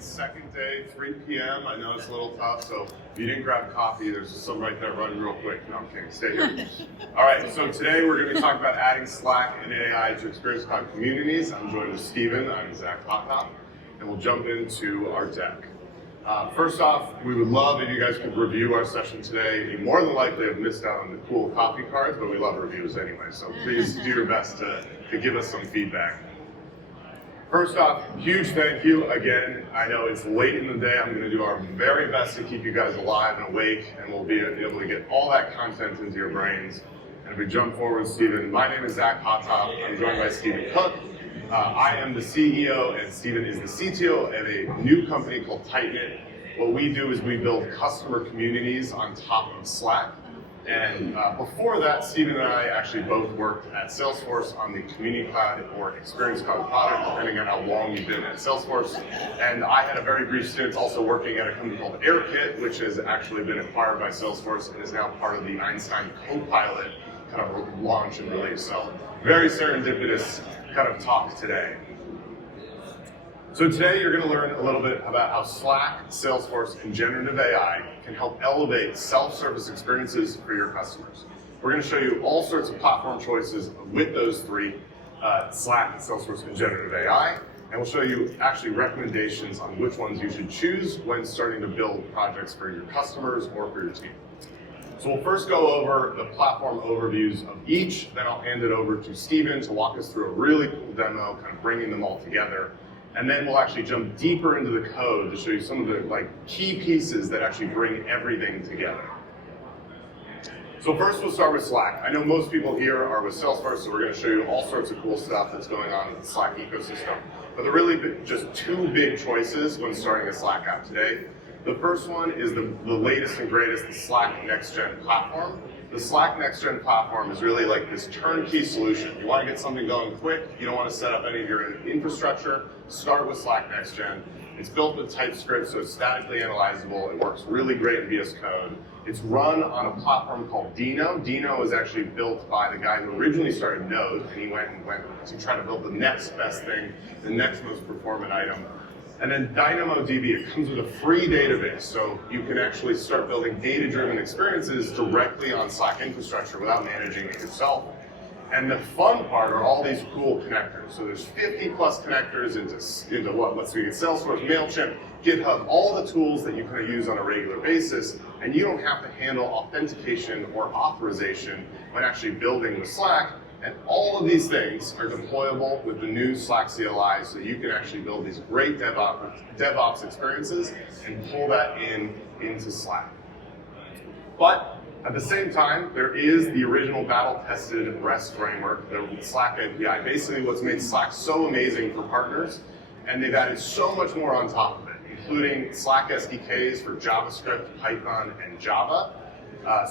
It's second day, 3 p.m. I know it's a little tough, so if you didn't grab coffee, there's some right there running real quick. No, I'm kidding, stay here. All right, so today we're going to be talking about adding Slack and AI to Experience Cloud communities. I'm joined with Steven, I'm Zach Hawtof, and we'll jump into our deck. First off, we would love if you guys could review our session today. You more than likely have missed out on the cool coffee cards, but we love reviews anyway, so please do your best to give us some feedback. First off, huge thank you again. I know it's late in the day. I'm going to do our very best to keep you guys alive and awake, and we'll be able to get all that content into your brains. And if we jump forward, Steven, my name is Zach Hawtof. I'm joined by Steven Cook. I am the CEO, and Steven is the CTO of a new company called Tightknit. What we do is we build customer communities on top of Slack. And before that, Steven and I actually both worked at Salesforce on the Community Cloud or Experience Cloud product, depending on how long you've been at Salesforce. And I had a very brief stint also working at a company called AirKit, which has actually been acquired by Salesforce and is now part of the Einstein Copilot kind of launch and release. So very serendipitous kind of talk today. So today you're going to learn a little bit about how Slack, Salesforce, and Generative AI can help elevate self-service experiences for your customers. We're going to show you all sorts of platform choices with those three, Slack, Salesforce, and Generative AI, and we'll show you actually recommendations on which ones you should choose when starting to build projects for your customers or for your team. So we'll first go over the platform overviews of each, then I'll hand it over to Steven to walk us through a really cool demo, kind of bringing them all together. And then we'll actually jump deeper into the code to show you some of the key pieces that actually bring everything together. So first we'll start with Slack. I know most people here are with Salesforce, so we're going to show you all sorts of cool stuff that's going on in the Slack ecosystem. But there are really just two big choices when starting a Slack app today. The first one is the latest and greatest, the Slack Next Gen platform. The Slack Next Gen platform is really like this turnkey solution. You want to get something going quick, you don't want to set up any of your infrastructure, start with Slack Next Gen. It's built with TypeScript, so it's statically analyzable. It works really great in VS Code. It's run on a platform called Dino. Dino is actually built by the guy who originally started Node, and he went to try to build the next best thing, the next most performant item. And then DynamoDB, it comes with a free database, so you can actually start building data-driven experiences directly on Slack infrastructure without managing it yourself. And the fun part are all these cool connectors. So there's 50 plus connectors into what? Let's see, Salesforce, MailChimp, GitHub, all the tools that you kind of use on a regular basis, and you don't have to handle authentication or authorization when actually building with Slack. And all of these things are deployable with the new Slack CLI, so you can actually build these great DevOps experiences and pull that into Slack. But at the same time, there is the original battle-tested REST framework, the Slack API, basically what's made Slack so amazing for partners, and they've added so much more on top of it, including Slack SDKs for JavaScript, Python, and Java.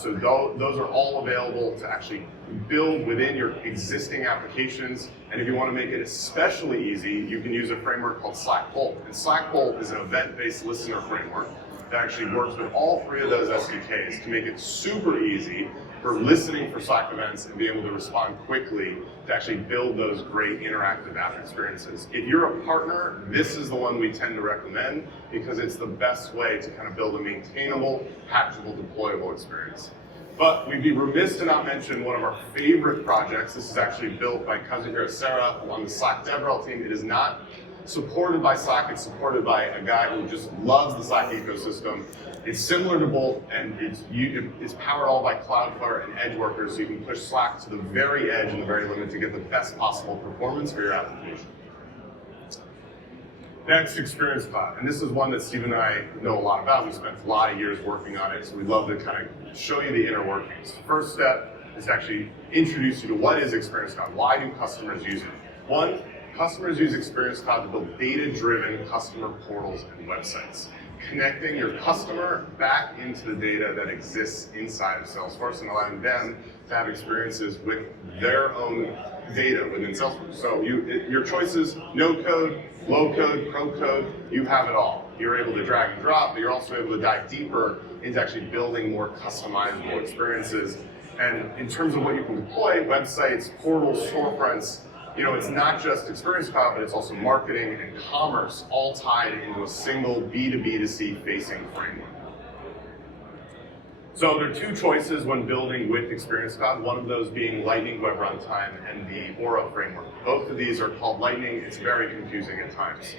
So those are all available to actually build within your existing applications. And if you want to make it especially easy, you can use a framework called Slack Bolt. And Slack Bolt is an event-based listener framework that actually works with all three of those SDKs to make it super easy for listening for Slack events and be able to respond quickly to actually build those great interactive app experiences. If you're a partner, this is the one we tend to recommend because it's the best way to kind of build a maintainable, patchable, deployable experience. But we'd be remiss to not mention one of our favorite projects. This is actually built by Kazuhira Sarah on the Slack DevRel team. It is not supported by Slack, it's supported by a guy who just loves the Slack ecosystem. It's similar to Bolt, and it's powered all by Cloudflare and Edge workers, so you can push Slack to the very edge and the very limit to get the best possible performance for your application. Next, Experience Cloud, and this is one that Steve and I know a lot about. We spent a lot of years working on it, so we'd love to kind of show you the inner workings. The first step is to actually introduce you to what is Experience Cloud. Why do customers use it? One, customers use Experience Cloud to build data-driven customer portals and websites, connecting your customer back into the data that exists inside of Salesforce and allowing them to have experiences with their own data within Salesforce. So your choices, no code, low code, pro code, you have it all. You're able to drag and drop, but you're also able to dive deeper into actually building more customizable experiences. And in terms of what you can deploy, websites, portals, storefronts, it's not just Experience Cloud, but it's also marketing and commerce all tied into a single B2B2C facing framework. So there are two choices when building with Experience Cloud, one of those being Lightning Web Runtime and the Aura framework. Both of these are called Lightning. It's very confusing at times.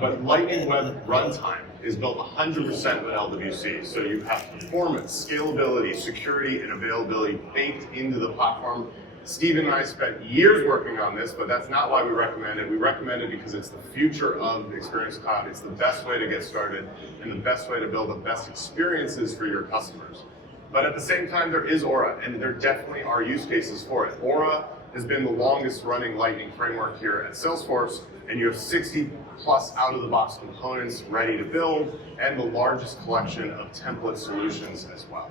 But Lightning Web Runtime is built 100% with LWC. So you have performance, scalability, security, and availability baked into the platform. Steve and I spent years working on this, but that's not why we recommend it. We recommend it because it's the future of Experience Cloud. It's the best way to get started and the best way to build the best experiences for your customers. But at the same time, there is Aura, and there definitely are use cases for it. Aura has been the longest running Lightning framework here at Salesforce, and you have 60 plus out-of-the-box components ready to build, and the largest collection of template solutions as well.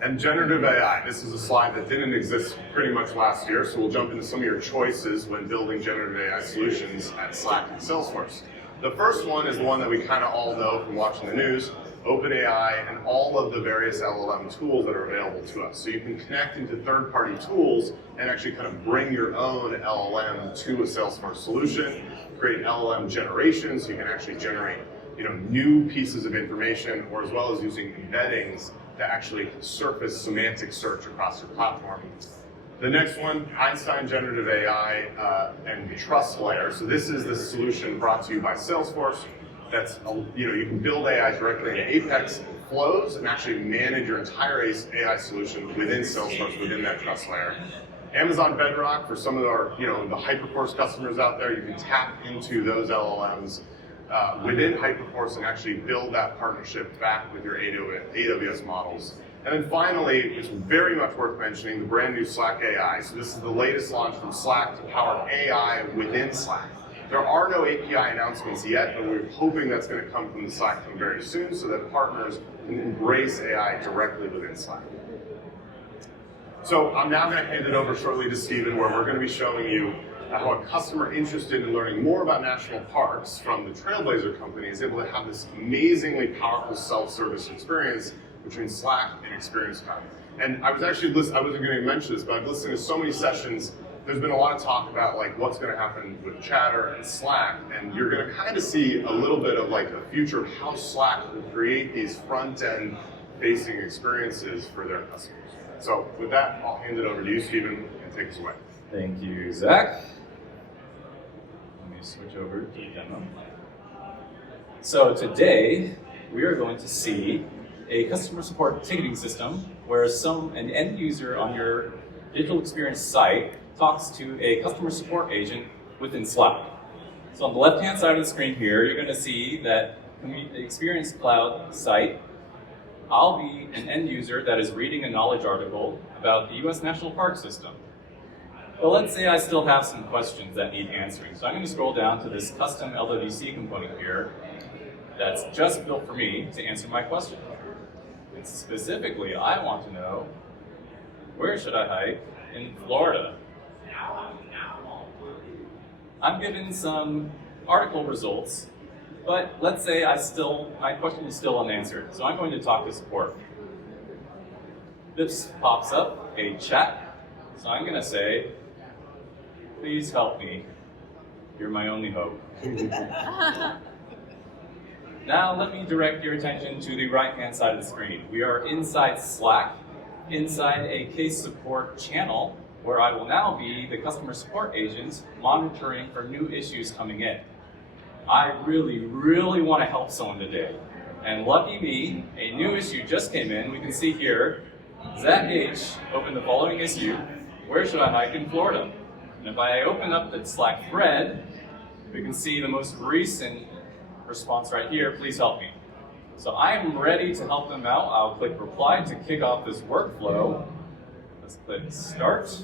And generative AI, this is a slide that didn't exist pretty much last year, so we'll jump into some of your choices when building generative AI solutions at Slack and Salesforce. The first one is the one that we kind of all know from watching the news, OpenAI and all of the various LLM tools that are available to us. So you can connect into third-party tools and actually kind of bring your own LLM to a Salesforce solution, create LLM generation, so you can actually generate new pieces of information, or as well as using embeddings to actually surface semantic search across your platform. The next one, Einstein Generative AI and the Trust Layer. So this is the solution brought to you by Salesforce. That's, you can build AI directly into Apex flows and actually manage your entire AI solution within Salesforce, within that Trust Layer. Amazon Bedrock, for some of our, the Hyperforce customers out there, you can tap into those LLMs within Hyperforce and actually build that partnership back with your AWS models. And then finally, it's very much worth mentioning the brand new Slack AI. So this is the latest launch from Slack to power AI within Slack. There are no API announcements yet, but we're hoping that's going to come from the Slack team very soon so that partners can embrace AI directly within Slack. So I'm now going to hand it over shortly to Stephen, where we're going to be showing you how a customer interested in learning more about national parks from the Trailblazer company is able to have this amazingly powerful self-service experience between Slack and Experience Cloud. And I was actually I wasn't going to mention this, but I've listened to so many sessions. There's been a lot of talk about what's going to happen with Chatter and Slack, and you're going to kind of see a little bit of a future of how Slack will create these front-end facing experiences for their customers. So with that, I'll hand it over to you, Stephen, and take us away. Thank you, Zach. Let me switch over to the demo. So today, we are going to see a customer support ticketing system where an end user on your digital experience site talks to a customer support agent within Slack. So on the left-hand side of the screen here, you're going to see that the Experience Cloud site. I'll be an end user that is reading a knowledge article about the US National Park System. But let's say I still have some questions that need answering. So I'm going to scroll down to this custom LWC component here that's just built for me to answer my question. And specifically, I want to know, where should I hike in Florida? I'm given some article results, but let's say my question is still unanswered. So I'm going to talk to support. This pops up a chat. So I'm going to say, please help me. You're my only hope. Now let me direct your attention to the right-hand side of the screen. We are inside Slack, inside a case support channel, where I will now be the customer support agent monitoring for new issues coming in. I really, really want to help someone today. And lucky me, a new issue just came in. We can see here, Zach H. opened the following issue: where should I hike in Florida? And if I open up the Slack thread, we can see the most recent response right here: please help me. So I'm ready to help them out. I'll click reply to kick off this workflow. Let's click start.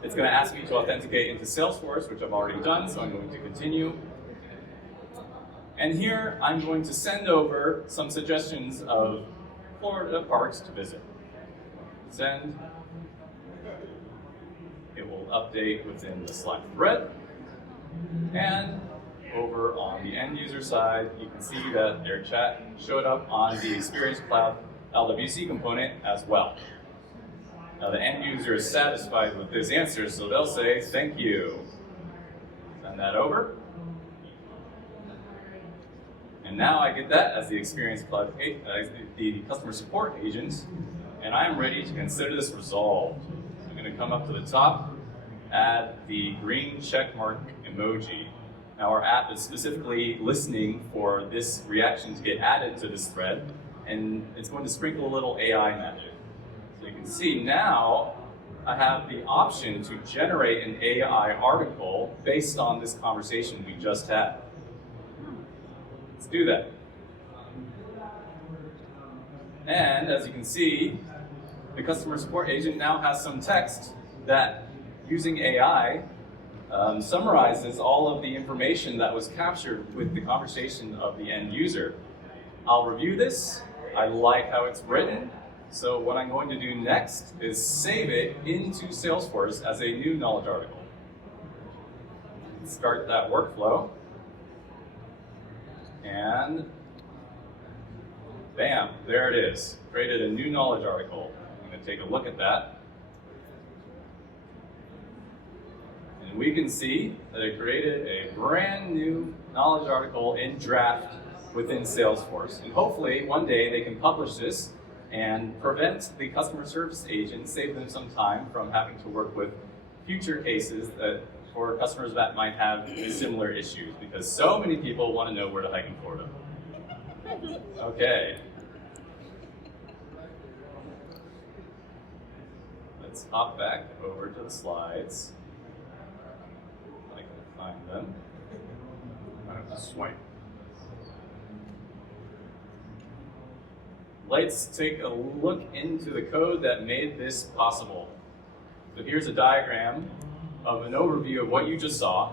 It's going to ask me to authenticate into Salesforce, which I've already done, so I'm going to continue. And here I'm going to send over some suggestions of Florida parks to visit. Send. It will update within the Slack thread. And over on the end user side, you can see that their chat showed up on the Experience Cloud LWC component as well. Now the end user is satisfied with this answer, so they'll say, thank you. Send that over. And now I get that as the Experience Cloud, the customer support agent, and I'm ready to consider this resolved. I'm going to come up to the top, add the green check mark emoji. Now our app is specifically listening for this reaction to get added to this thread, and it's going to sprinkle a little AI magic. So you can see now I have the option to generate an AI article based on this conversation we just had. Let's do that. And as you can see, the customer support agent now has some text that, using AI, summarizes all of the information that was captured with the conversation of the end user. I'll review this. I like how it's written. So what I'm going to do next is save it into Salesforce as a new knowledge article. Start that workflow. And bam, there it is. Created a new knowledge article. I'm going to take a look at that. And we can see that it created a brand new knowledge article in draft within Salesforce. And hopefully one day they can publish this and prevent the customer service agent, save them some time from having to work with future cases that for customers that might have similar issues, because so many people want to know where to hike in Florida. Okay. Let's hop back over to the slides. I can find them. I have to swipe. Let's take a look into the code that made this possible. So here's a diagram of an overview of what you just saw.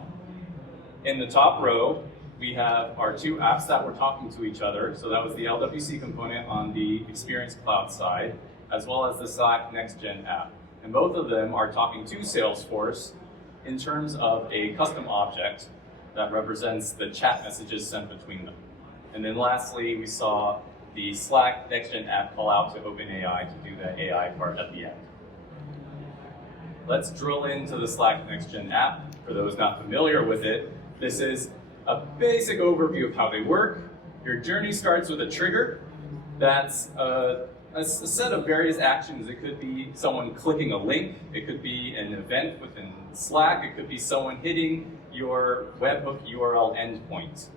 In the top row, we have our two apps that were talking to each other. So that was the LWC component on the Experience Cloud side, as well as the Slack Next-Gen app. And both of them are talking to Salesforce in terms of a custom object that represents the chat messages sent between them. And then lastly, we saw the Slack Next-Gen app call out to OpenAI to do that AI part at the end. Let's drill into the Slack Next-Gen app. For those not familiar with it, this is a basic overview of how they work. Your journey starts with a trigger. That's a set of various actions. It could be someone clicking a link. It could be an event within Slack. It could be someone hitting your webhook URL endpoint.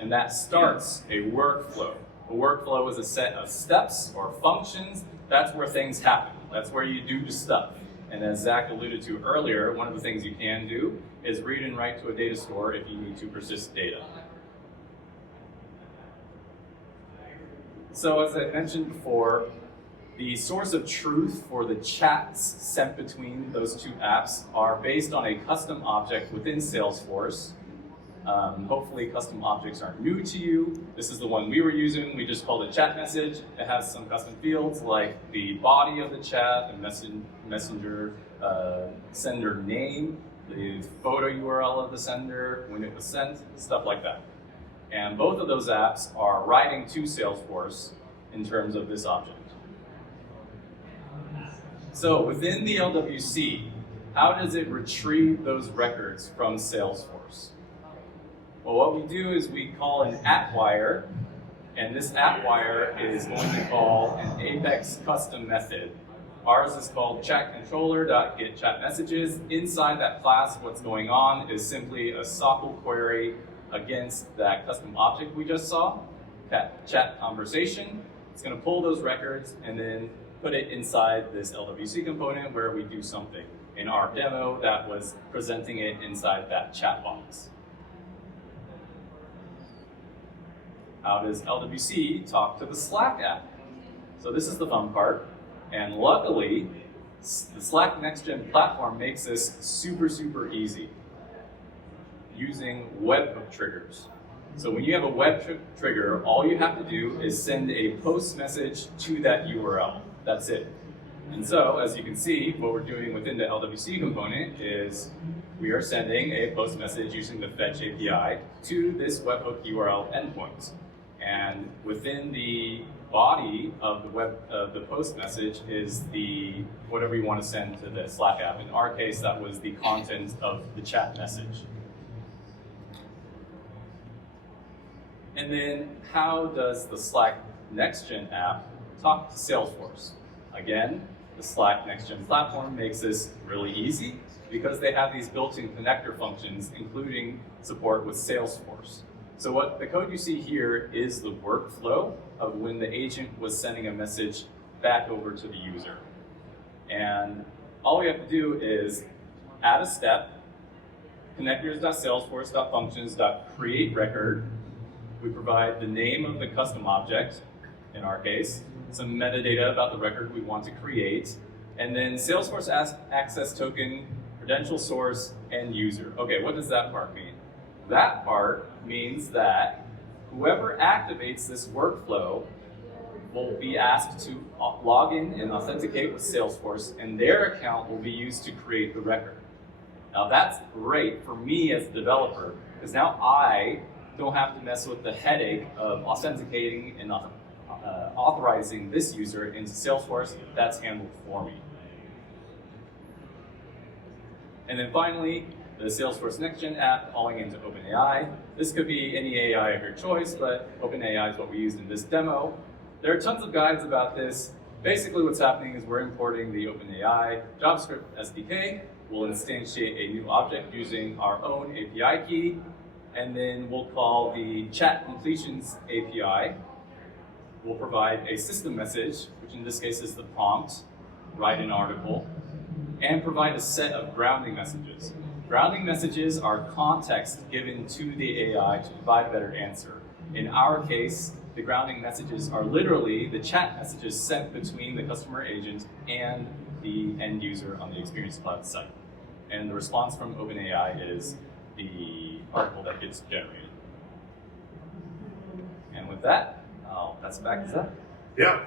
And that starts a workflow. A workflow is a set of steps or functions. That's where things happen. That's where you do the stuff. And as Zach alluded to earlier, one of the things you can do is read and write to a data store if you need to persist data. So as I mentioned before, the source of truth for the chats sent between those two apps are based on a custom object within Salesforce. Hopefully custom objects aren't new to you. This is the one we were using. We just called it chat message. It has some custom fields like the body of the chat, the messenger sender name, the photo URL of the sender, when it was sent, stuff like that. And both of those apps are writing to Salesforce in terms of this object. So within the LWC, how does it retrieve those records from Salesforce? Well, what we do is we call an appwire, and this appwire is going to call an Apex custom method. Ours is called chatcontroller.getChatMessages. Inside that class, what's going on is simply a SOQL query against that custom object we just saw, that chat conversation. It's going to pull those records and then put it inside this LWC component where we do something. In our demo, that was presenting it inside that chat box. How does LWC talk to the Slack app? So this is the fun part. And luckily, the Slack Next-Gen platform makes this super, super easy using webhook triggers. So when you have a web trigger, all you have to do is send a post message to that URL. That's it. And so, as you can see, what we're doing within the LWC component is we are sending a post message using the fetch API to this webhook URL endpoint. And within the body of the post message is whatever you want to send to the Slack app. In our case, that was the content of the chat message. And then how does the Slack NextGen app talk to Salesforce? Again, the Slack NextGen platform makes this really easy because they have these built-in connector functions, including support with Salesforce. So what the code you see here is the workflow of when the agent was sending a message back over to the user. And all we have to do is add a step, connectors.salesforce.functions.create record. We provide the name of the custom object, in our case, some metadata about the record we want to create, and then Salesforce access token, credential source, and user. Okay, what does that part mean? That part means that whoever activates this workflow will be asked to log in and authenticate with Salesforce, and their account will be used to create the record. Now that's great for me as a developer, because now I don't have to mess with the headache of authenticating and authorizing this user into Salesforce. That's handled for me. And then finally, the Salesforce NextGen app calling into OpenAI. This could be any AI of your choice, but OpenAI is what we used in this demo. There are tons of guides about this. Basically what's happening is we're importing the OpenAI JavaScript SDK. We'll instantiate a new object using our own API key, and then we'll call the chat completions API. We'll provide a system message, which in this case is the prompt, write an article, and provide a set of grounding messages. Grounding messages are context given to the AI to provide a better answer. In our case, the grounding messages are literally the chat messages sent between the customer agent and the end user on the Experience Cloud site. And the response from OpenAI is the article that gets generated. And with that, I'll pass it back to Zach. Yeah.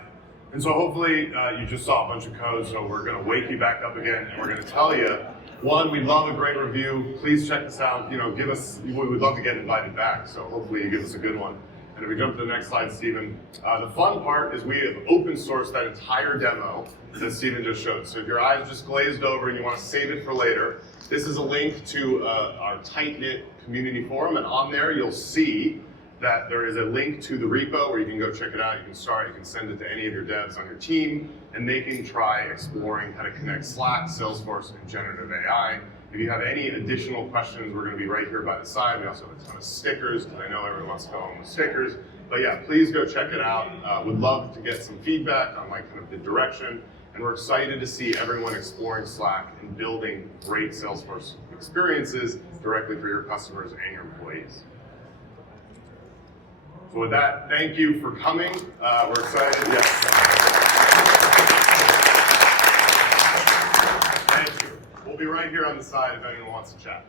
And so hopefully you just saw a bunch of code, so we're going to wake you back up again, and we're going to tell you, one, we love a great review. Please check this out. Give us, we would love to get invited back, so hopefully you give us a good one. And if we jump to the next slide, Stephen, the fun part is we have open sourced that entire demo that Stephen just showed. So if your eyes just glazed over and you want to save it for later, this is a link to our Tightknit community forum, and on there you'll see that there is a link to the repo where you can go check it out. You can start, you can send it to any of your devs on your team, and they can try exploring how to connect Slack, Salesforce, and generative AI. If you have any additional questions, we're going to be right here by the side. We also have a ton of stickers, because I know everyone wants to go home with stickers. But yeah, please go check it out. Would love to get some feedback on kind of the direction. And we're excited to see everyone exploring Slack and building great Salesforce experiences directly for your customers and your employees. So with that, thank you for coming. We're excited. Yes. Thank you. We'll be right here on the side if anyone wants to chat.